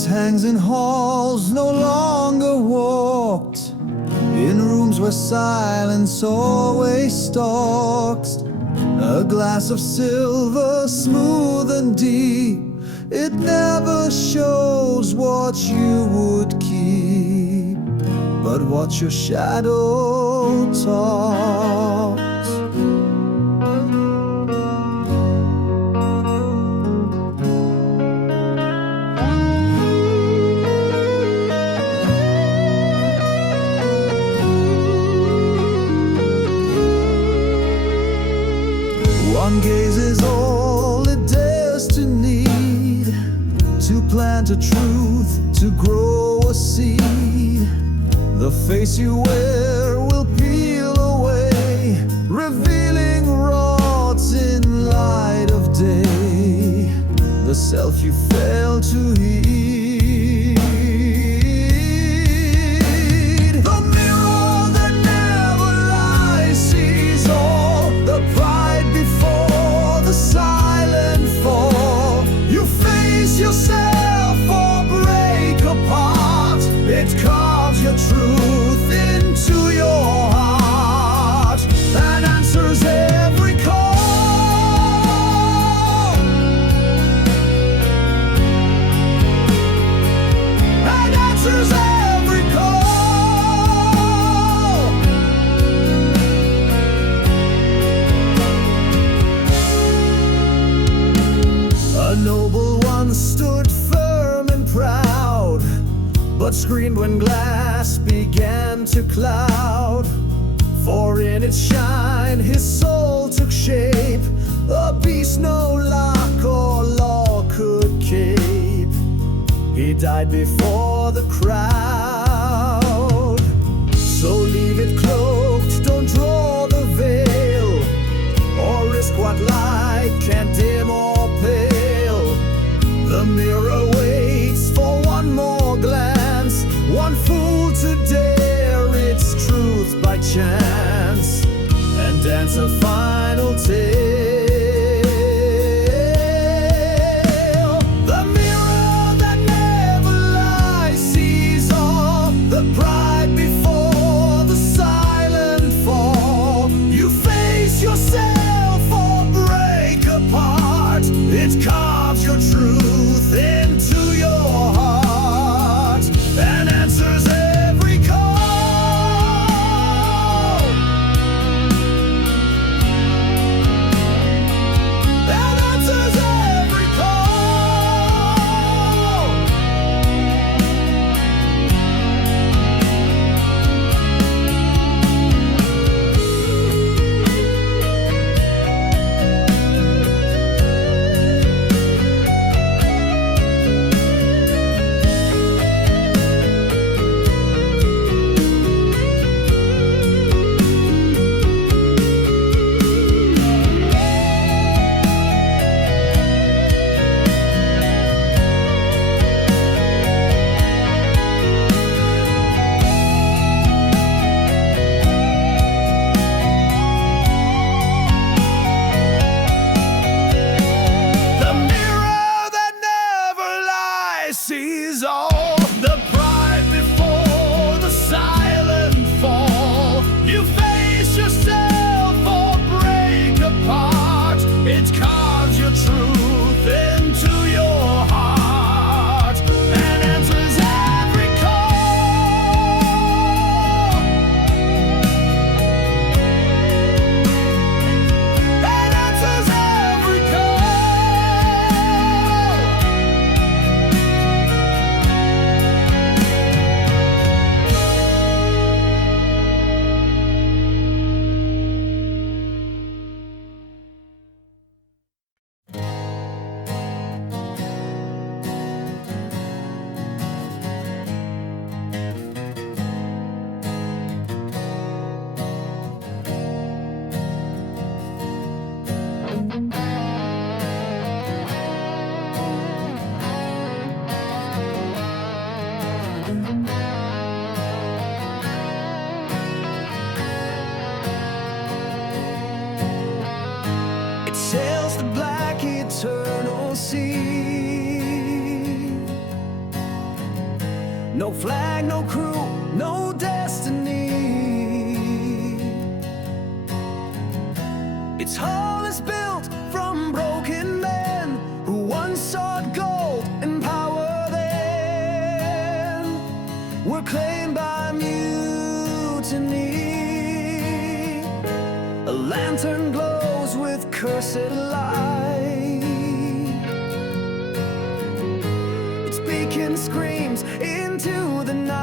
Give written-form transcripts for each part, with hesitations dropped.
It hangs in halls no longer walked, in rooms where silence always stalks. A glass of silver, smooth and deep, it never shows what you would keep, but what your shadow talks. One gaze is all it dares to need, to plant a truth, to grow a seed. The face you wear will peel away, revealing rots in light of day, the self you fail to heed. The mirror that never lies sees all, the pride before the silent fall. You face yourself or break apart, it carves your truth into your heart and answers every call, and answers every call. A noble one stood firm and proud, but screamed when glass began to cloud. For in its shine his soul took shape, a beast no lock or law could keep. He died before the crowd. So leave it cloaked, don't draw the veil, or risk what light can't dim or pale. The mirror waits for one more glance, one fool to dare its truth by chance, and dance a final tale. The mirror that never lies sees all, the pride before the silent fall. You face yourself or break apart, it carves your truth into your heart and answers every call, and answers every call. The mirror that never lies sees all, the pride before the silent fall. You face yourself or break apart, it carves your truth into your heart and answers every call, and answers every call. It sails the black eternal sea, No flag, no crew, no destiny. Its hull is built from broken men who once sought gold and power then were claimed by mutiny. A lantern glows with cursed light. Its beacon screams into the night.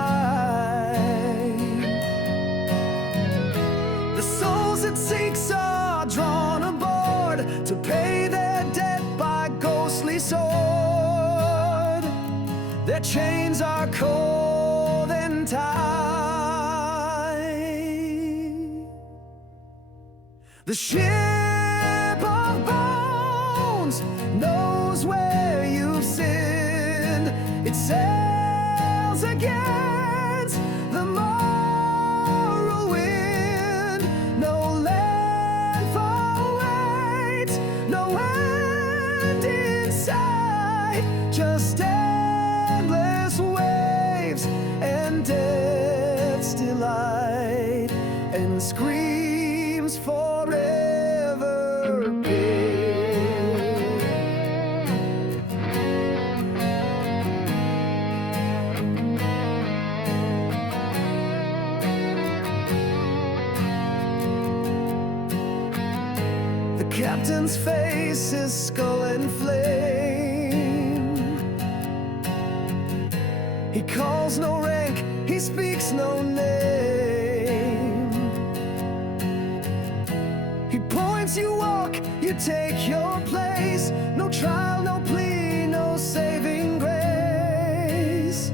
The souls it seeks are drawn aboard to pay their debt by ghostly sword. Their chains are cold and tight. The ship of bones knows where you've sinned. It sails against the moral wind. No landfall waits, no end in sight. Just endless waves and death's delight, and screams forever bid. The captain's face is skull and flame. He calls no rank, he speaks no name. He points, you walk, you take your place. No trial, no plea, no saving grace.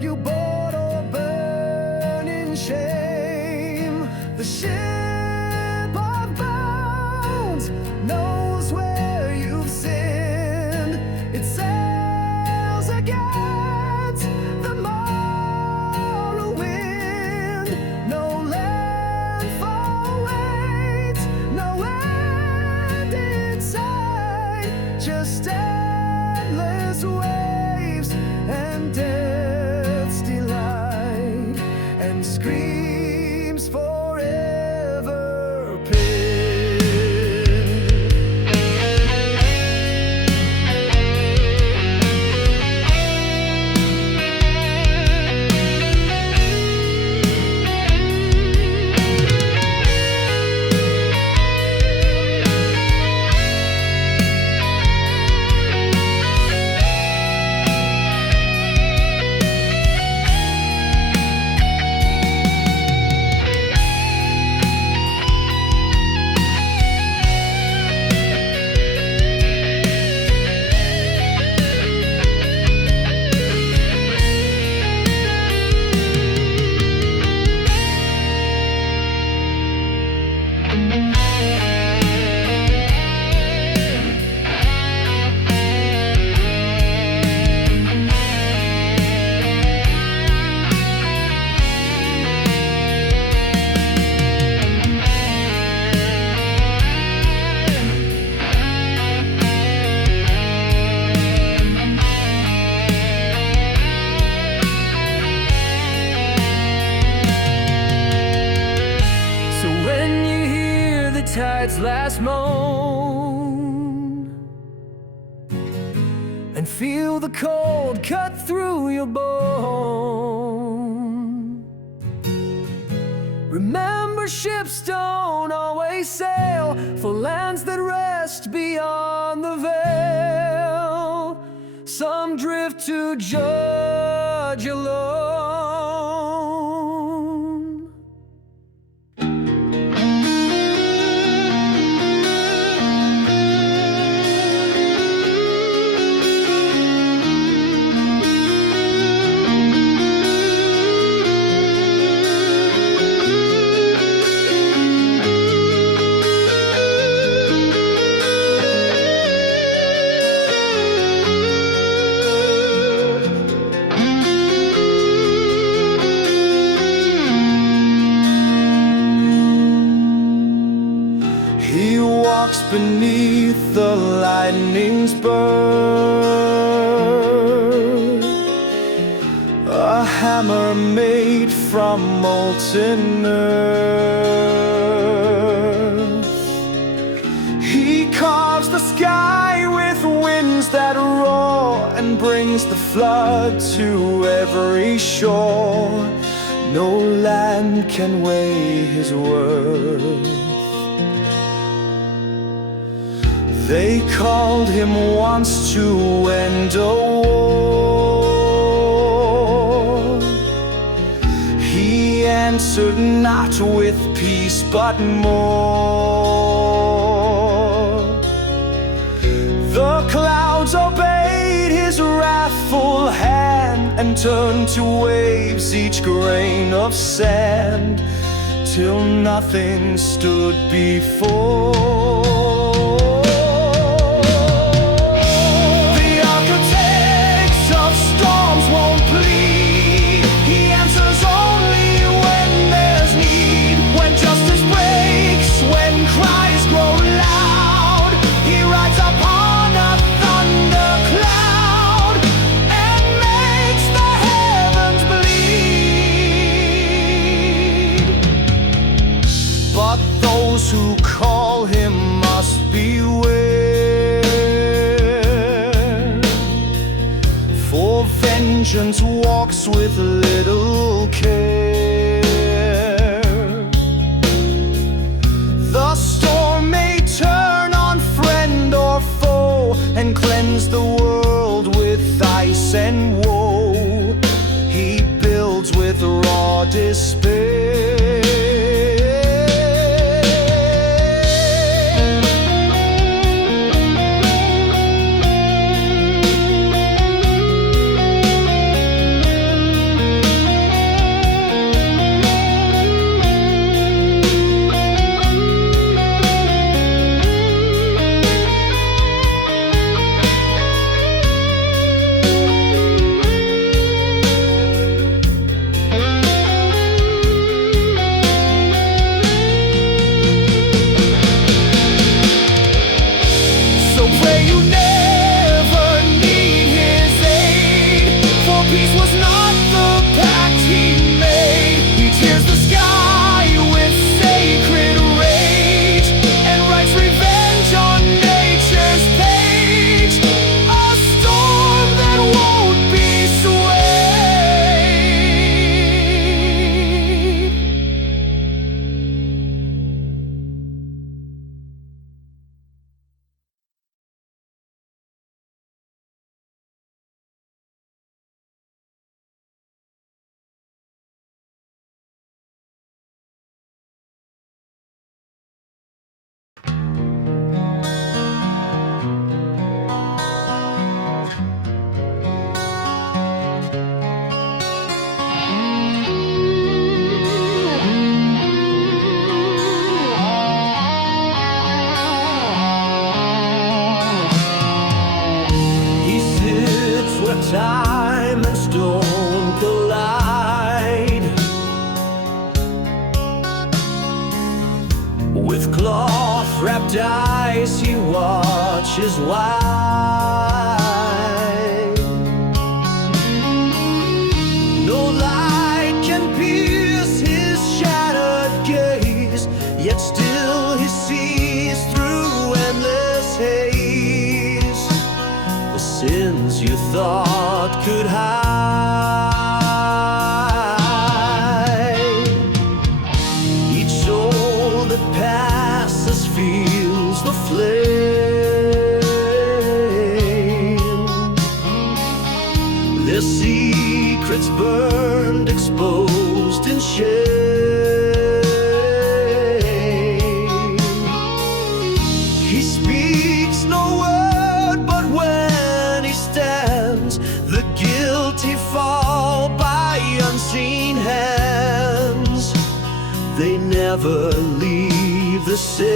You board or burn in shame. The ship of bones knows where you've sinned. It sails against the moral wind. No landfall waits, no end in sight. Just endless waves and death's delight, and screams forever paid. So when you hear the tide's last moan and feel the cold cut through your bone, remember ships don't always sail for lands that rest beyond the veil. Some drift to judge alone. Walks beneath the lightning's burn, a hammer made from molten earth. He carves the sky with winds that roar and brings the flood to every shore. No land can weigh his worth. They called him once to end a war. He answered not with peace but more. The clouds obeyed his wrathful hand and turned to waves each grain of sand, till nothing stood before. Who call him must beware, for vengeance walks with little care. The storm may turn on friend or foe and cleanse the world with ice and woe. He builds with raw despair. Time and stone collide. With cloth-wrapped eyes he watches wide. No light can pierce his shattered gaze, yet still he sees through endless haze the sins you thought could hide. Each soul that passes feels the flame. Their secrets burned, exposed in shame. He speaks no word, but when he stands, the guilty fall by unseen hands. They never leave the same.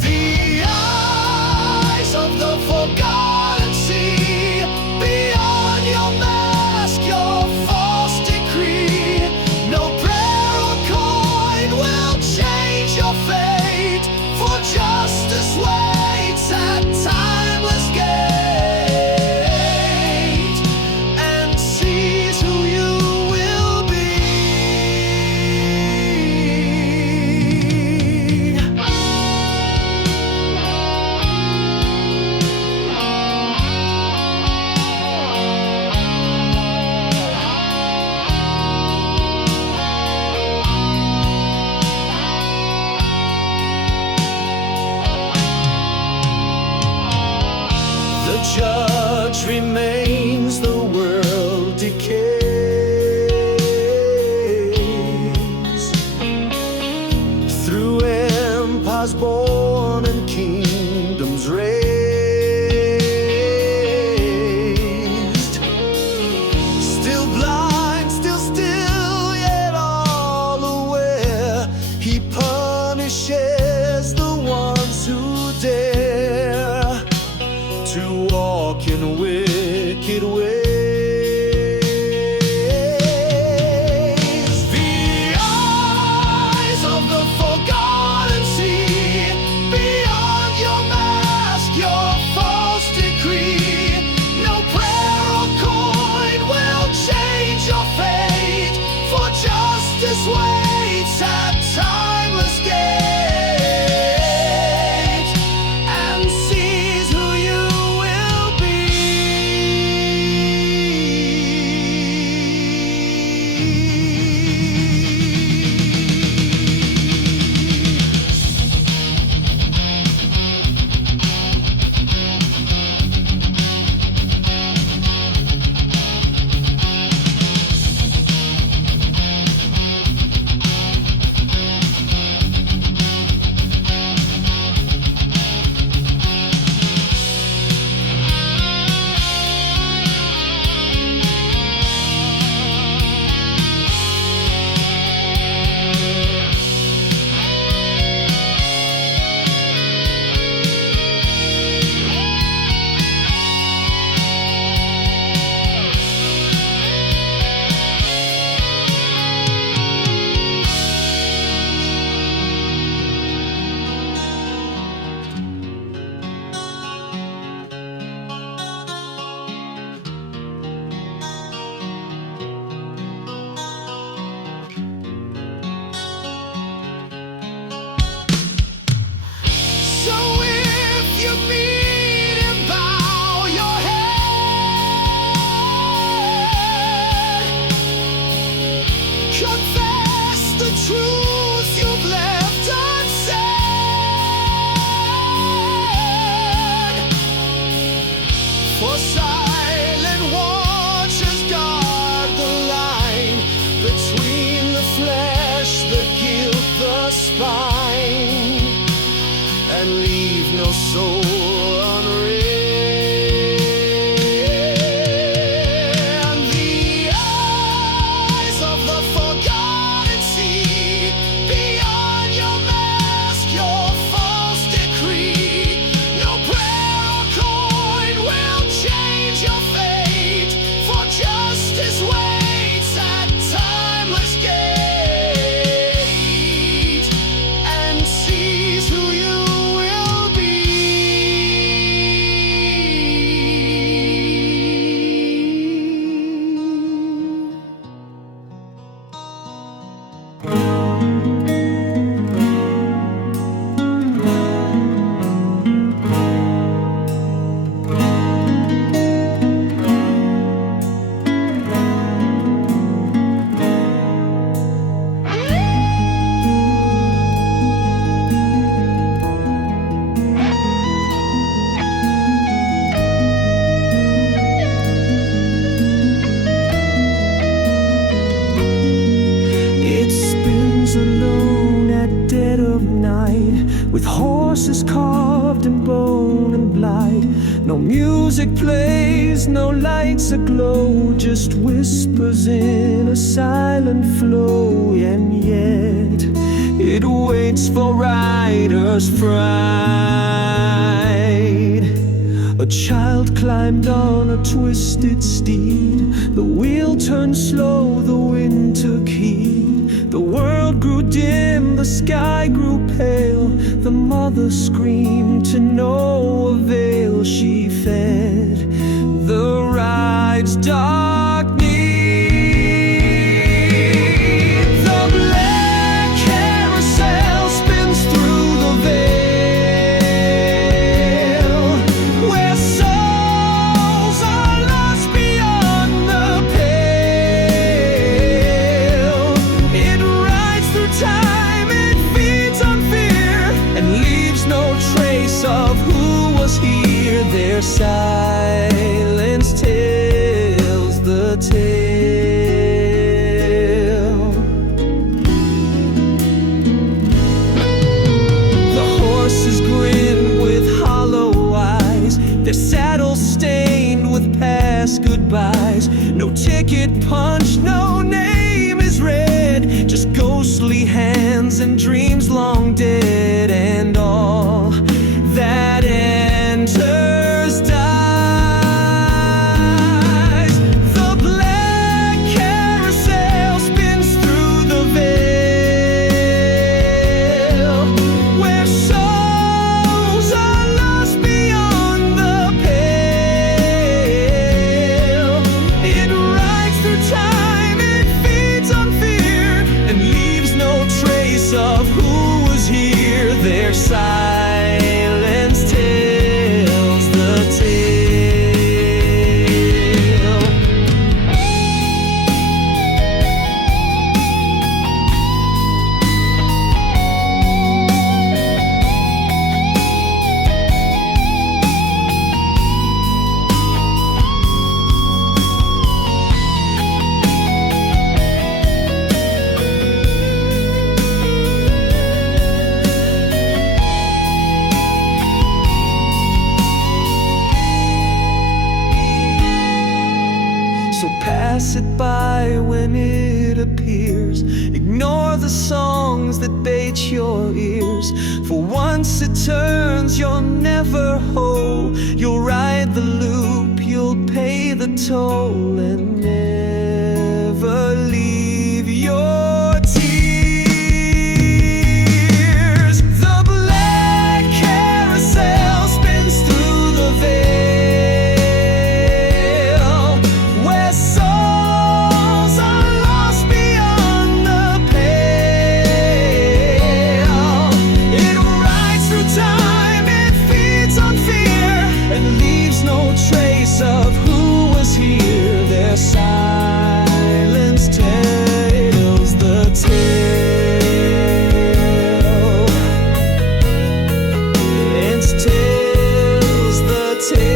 The eyes of the forgotten see, beyond your mask, your false decree. No prayer or coin will change your fate, for justice waits at timeless gate. judge remains, the world decays. Through empires born and kingdoms raised, still blind, still still, yet all aware, he punishes the ones who dare to walk in wicked ways. The eyes of the forgotten see, beyond your mask, your false decree. No prayer or coin will change your fate, for justice waits at timeless gate, and sees who you will be. So if you meet him, bow your head. Confess the truth you've left unsaid. For silent watchers guard the line between the flesh, the guilt, the spine, and leave no soul unread. The eyes of the forgotten see, beyond your mask, your false decree. No prayer or coin will change your fate, for justice waits at timeless gate, and sees who you will be. It spins alone at dead of night, with horses carved in bone and blight. No music plays, no lights aglow, just whispers in a silent flow. And yet it waits for riders' fright. A child climbed on a twisted steed, the wheel turned slow, the wind took heed. The world grew dim, the sky grew pale, the mother screamed to no avail. She fed the ride's dark need. The black carousel spins through the veil, where souls are lost beyond the pale. It rides through time, it feeds on fear, and leaves no trace of who was here. hear, their silence tells the tale. The horses grin with hollow eyes, their saddles stained with past goodbyes. No ticket punched, no name is read, just ghostly hands and dreams long dead, and all that enters dies. The black carousel spins through the veil, where souls are lost beyond the pale. It rides through time, it feeds on fear, and leaves no trace of who was here. Their silence tells the tale. So pass it by when it appears. Ignore the songs that bait your ears. For once it turns, you're never whole. You'll ride the loop, you'll pay the toll, and never leave your tears. The black carousel spins through the veil, where souls are lost beyond the pale. It rides through time, it feeds on fear, and leaves no trace of who was here. Their silence tells the tale. It tells the tale.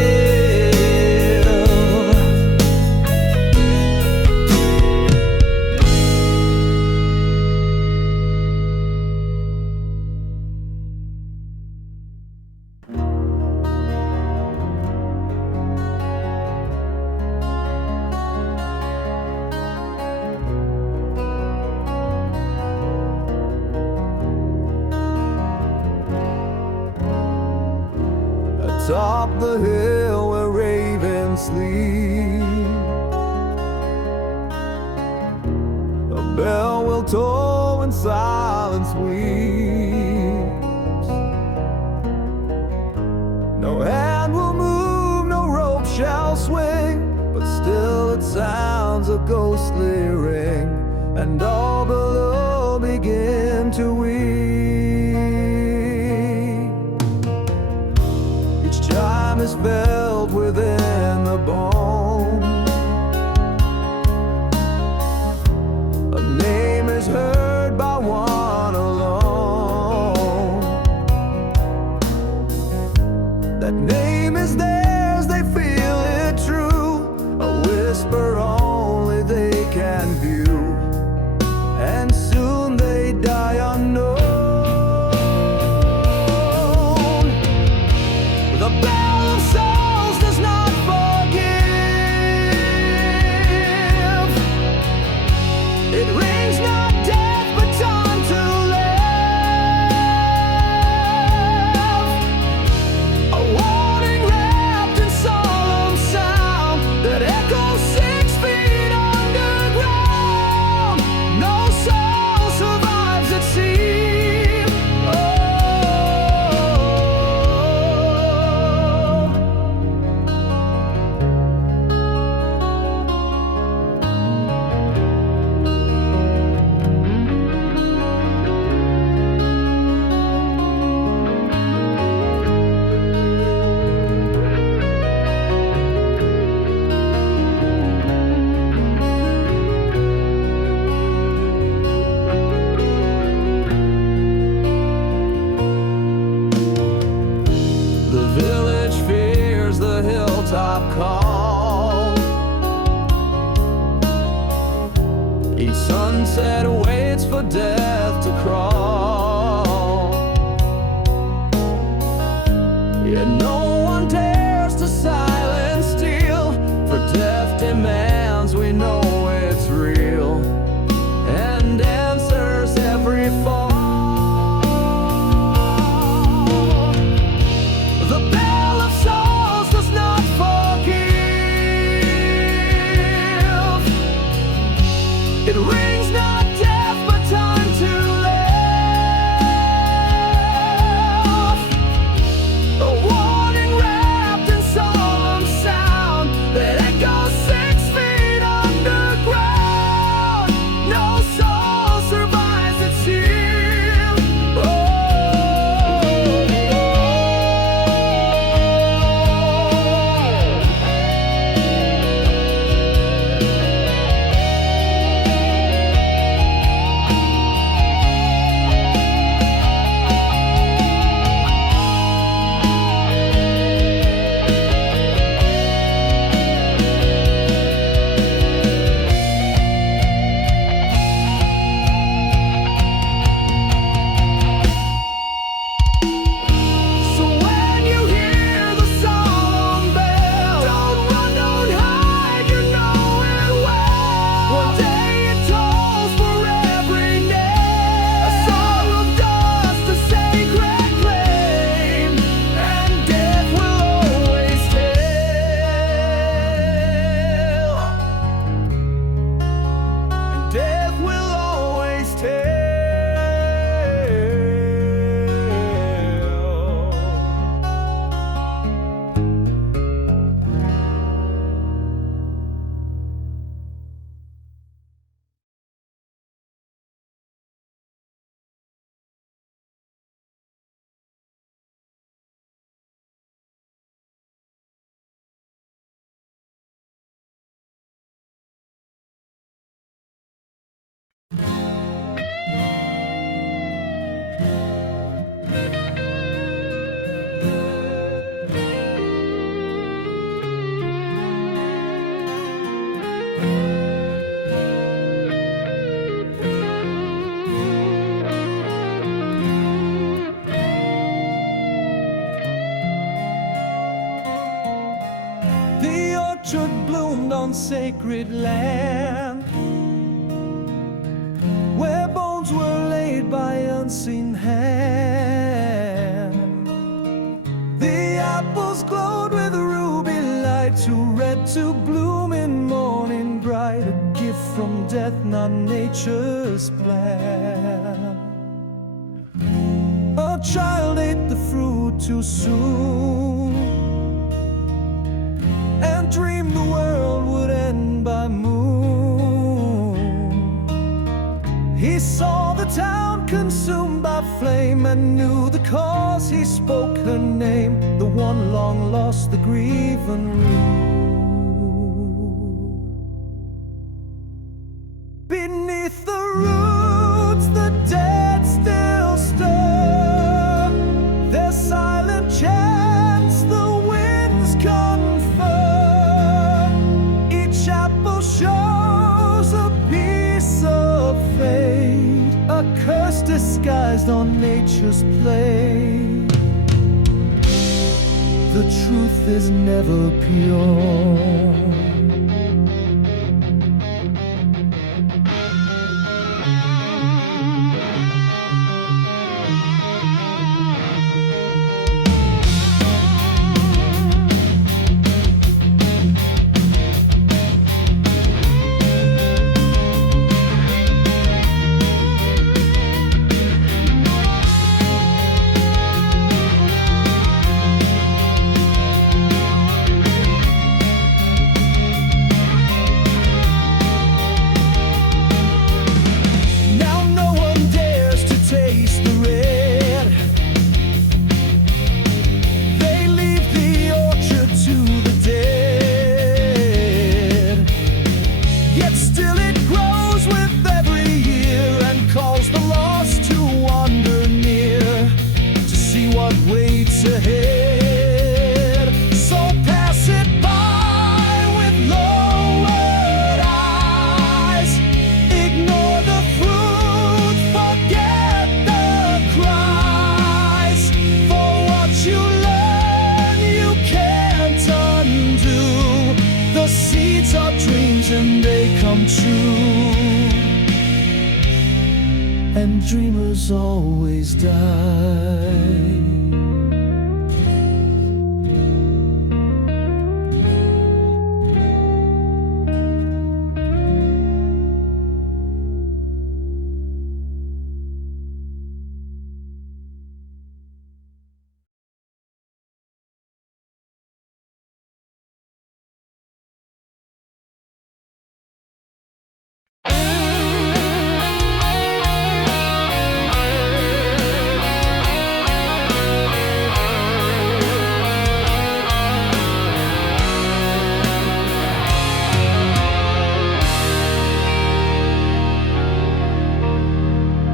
Atop the hill where ravens sleep, a bell will toll and silence weeps. No hand will move, no rope shall swing, but still it sounds a ghostly ring, and all below begin to weep. Each chime is felt within the bone. A name is heard by one alone. That name is theirs, they feel it true, a whisper only they can view, and soon they die unknown. The bell of souls does not forgive. It rings not death but time to live. A warning rap wake-up call. Each sunset waits for death to crawl. Yet no one dares to silence steel, for death demands we know it's real, and answers every fall. The bell of souls does not forgive. It rings not death but time to live. A warning wrapped in solemn sound that echoes 6 feet underground. No soul survives its seal. So when you hear the solemn bell, don't run, don't hide, you know it well. One day it tolls for every name, a song of dust, a sacred claim, and death will always tell. And death will always tell. The orchard bloomed on sacred land, where bones were laid by unseen hand. The apples glowed with ruby light, too red to bloom in morning bright, a gift from death, not nature's plan. A child ate the fruit too soon, and dreamed the world would end by moon. He saw the town consumed by flame, and knew the cause. He spoke her name, the one long lost, the grieving root. Beneath the roots the dead still stir, their silent chants the winds confer. Each apple shows a piece of fate, a curse disguised on nature's plate. The truth is never pure. Waits ahead, so pass it by. come true, and dreamers always die.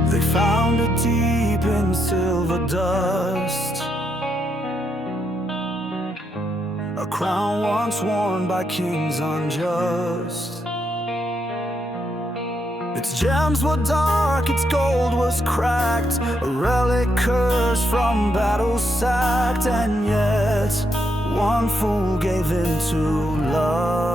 They found it deep in silver dust, a crown once worn by kings unjust. Its gems were dark, its gold was cracked, a relic cursed from battle sacked. And yet one fool gave in to lust.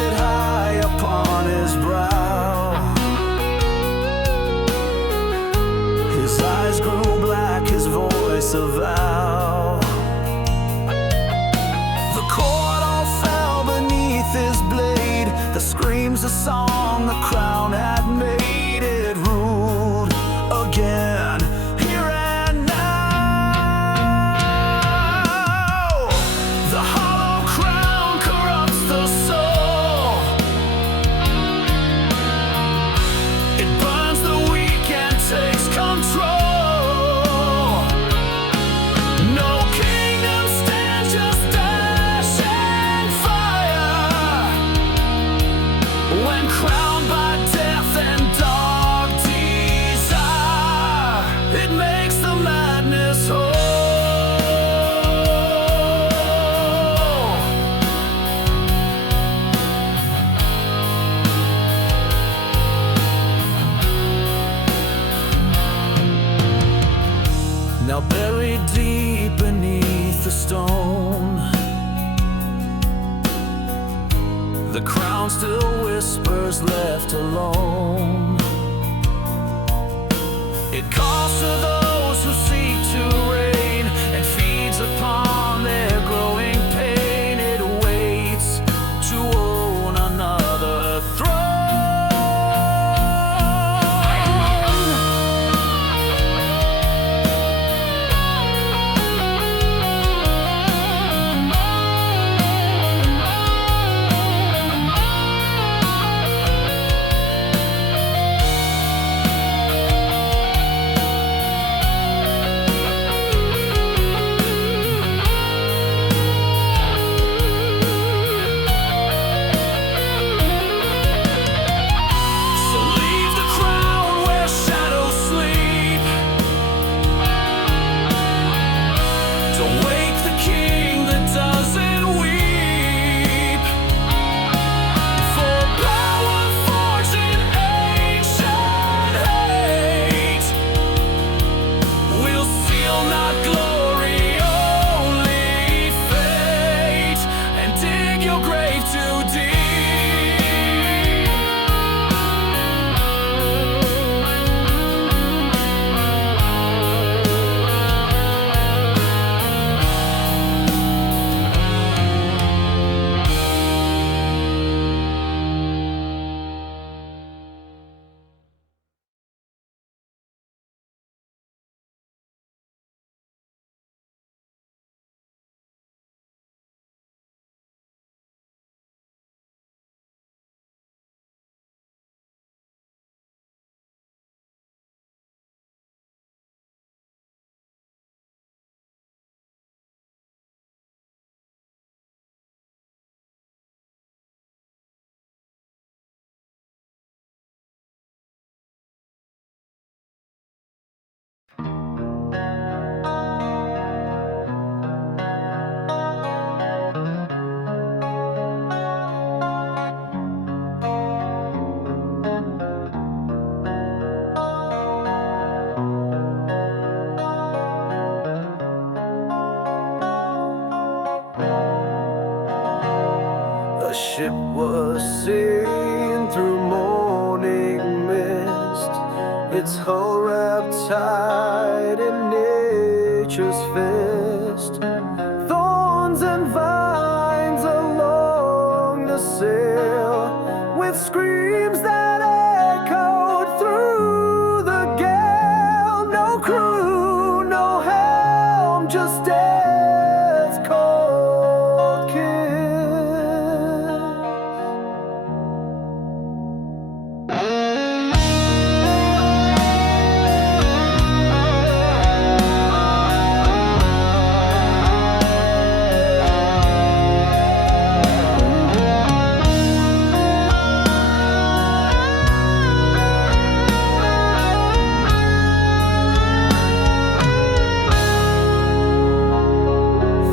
It high upon his brow, his eyes grew black, his voice a vow. The cord all fell beneath his blade, the screams a song the crown had made. It ruled again, here and now. The hollow crown corrupts the soul, takes control. No kingdom stands, just ash and fire. When crowned by death and dark desire, it makes the madness whole. Now buried deep beneath the stone, the crown still whispers, left alone. It calls to those who seek to reign and feeds upon their growing pain. It waits to own another throne. ship was seen through morning mist, its hull wrapped tight in nature's fist. Thorns and vines along the sail, with screams that echoed through the gale. No crew, no helm, just death's cold kiss.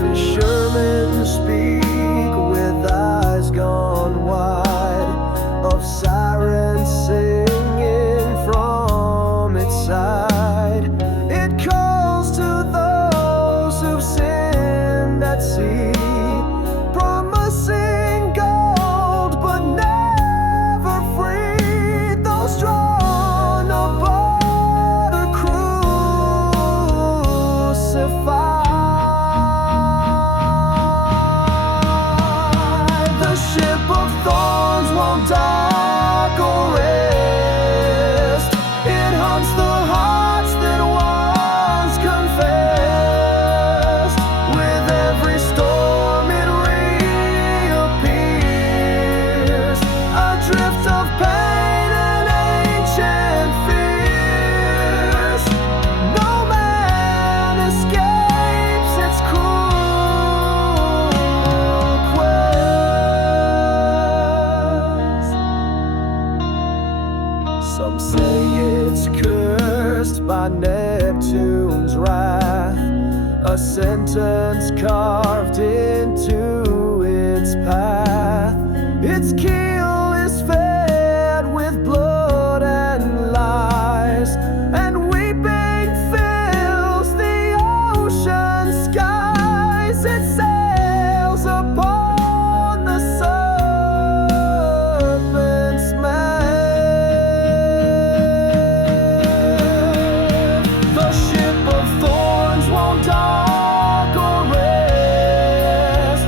Fishermen speak with eyes gone wide, of sirens singing from its side. It calls to those who've sinned at sea, promising gold but never free. Those drawn aboard are crucified. The ship of thorns won't dock or rest. It hunts the hearts that once confessed. With every storm it reappears, a drift of pain and ancient fears. No man escapes its cruel quest. Some say it's cursed by Neptune's wrath, a sentence carved into its path. Its keel is fed with blood and lies, and weeping fills the ocean skies. It sails upon the serpent's mane. The ship of thorns won't dock or rest.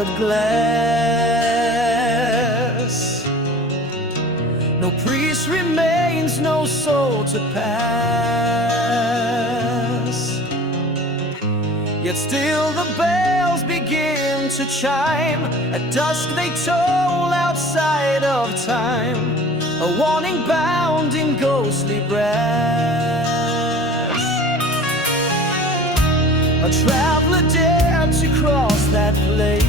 shattered glass. No priest remains, no soul to pass. Yet still the bells begin to chime. At dusk they toll outside of time, a warning bound in ghostly brass. A traveler dared to cross that place.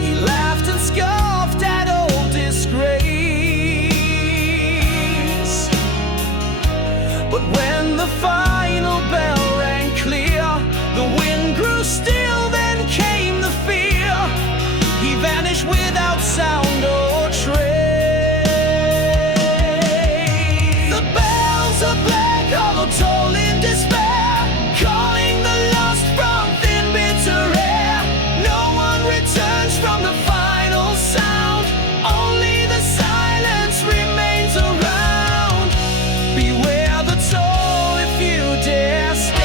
He laughed and scoffed at old disgrace. But when the final bell rang clear, the wind grew still, then came the fear. He vanished without sound or trace. The bells of Black Hollow toll in despair, calling the lost from thin bitter air. No one returns from the final sound, only the silence remains around. Beware the toll if you dare stay.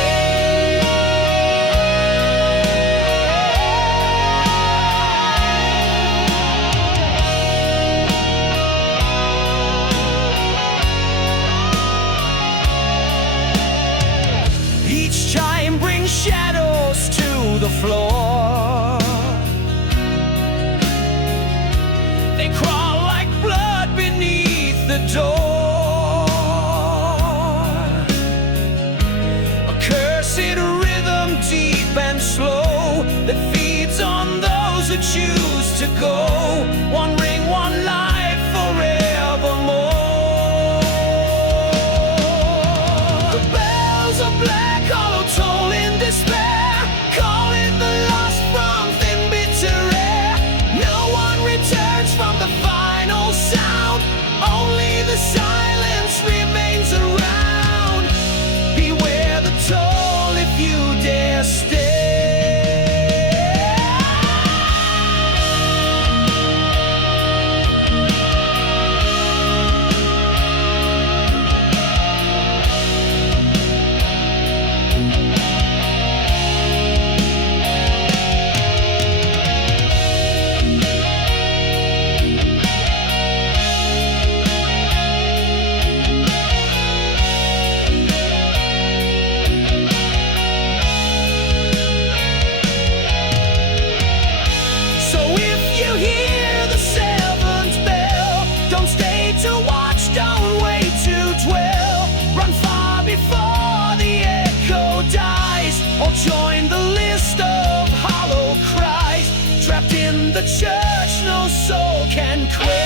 Each chime brings shadows to the floor. They crawl like blood beneath the door. A cursed rhythm deep and slow that feeds on those who choose to go. One ring, one life, forevermore. The bells of Black Hollow toll in despair, calling the lost from thin bitter air. No one returns from the final sound, only the silence remains around. Beware the toll if you dare stay. So if you hear the seventh bell, don't stay to watch, don't wait to dwell. Run far before the echo dies, or join the list of hollow cries. Trapped in the church, no soul can quit.